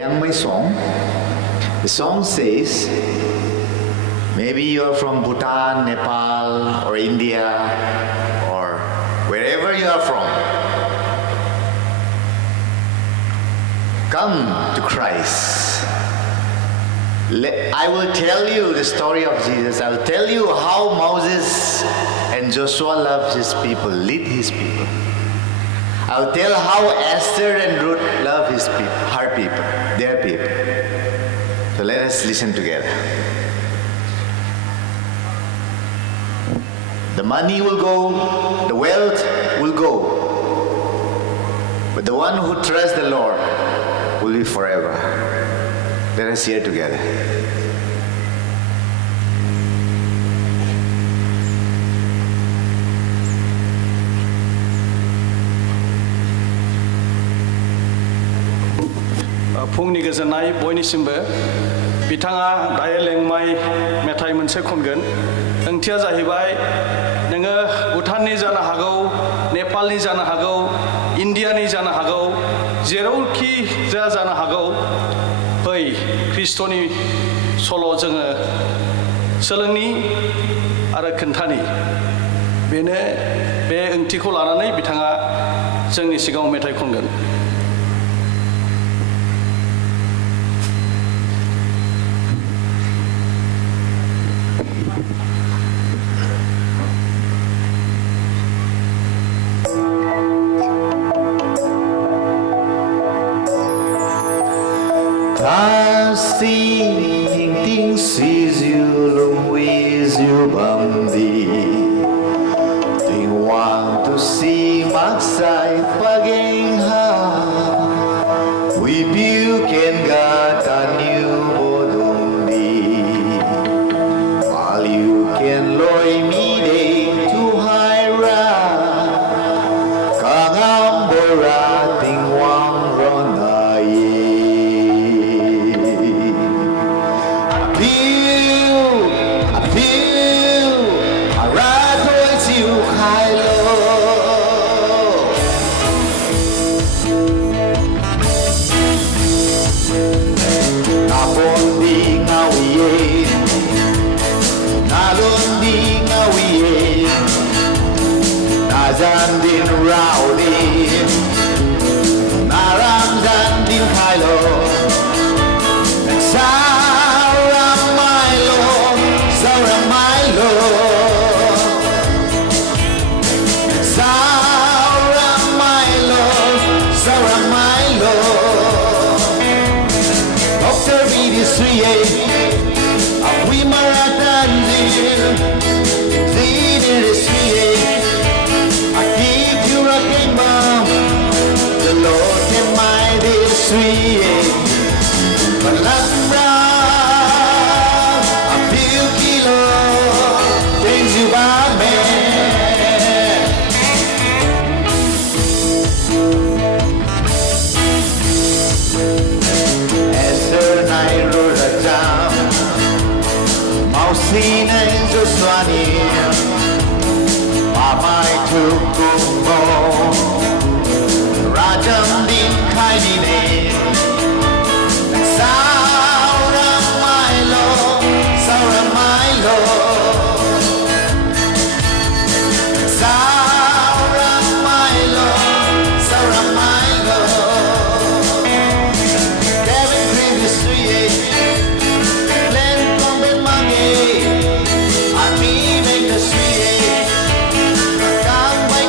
My song. The song says, maybe you are from Bhutan, Nepal, or India, or wherever you are from. Come to Christ. I will tell you the story of Jesus. I will tell you how Moses and Joshua loved his people, lead his people. I will tell how Esther and Ruth love his people, her people, their people. So let us listen together. The money will go, the wealth will go, but the one who trusts the Lord will be forever. Let us hear together. फुंनि गोजोननाय बयनिसिमबो बिथाङा दायो लेंमाय मेथाइ मोनसे खनगोन ओंथिया जाहैबाय नोङो भुटाननि जानो हागौ नेपालनि जानो हागौ इन्डियानि जानो हागौ जेरावखि जानो हागौ फै ख्रिस्ट'नि सल' जोङो सोलोंनि आरो खोन्थानि बेनो बे ओंथिखौ लानानै बिथाङा जोंनि सिगाङाव मेथाइ खनगोन Seeing things sees you, Louise, you bandi. Ting want to see magsay paging ha. We view can got a new bodundi. While you can loy me day to Hyra. Kangambora ting wang ronay. Zandin Rowdy, Naram Zandin Kylo, Sarah Milo, Sarah Milo, Sarah Milo, Sarah Milo, Dr. BD3A, we Maratanzil, Zidin is 3A. The Lord can mighty sweet, but last round a few kilos brings you by man. Esther Nairo Rajam, Mausina and Joswani, Mamai Tukumo. Rajam din kainine Saura Milo Saura Milo Saura Milo Saura Milo Kevin Previous 3-8 Glenn Combin Mange I mean make the 3-8 Come by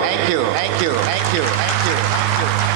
Thank you. Thank you. Thank you. Thank you. Thank you.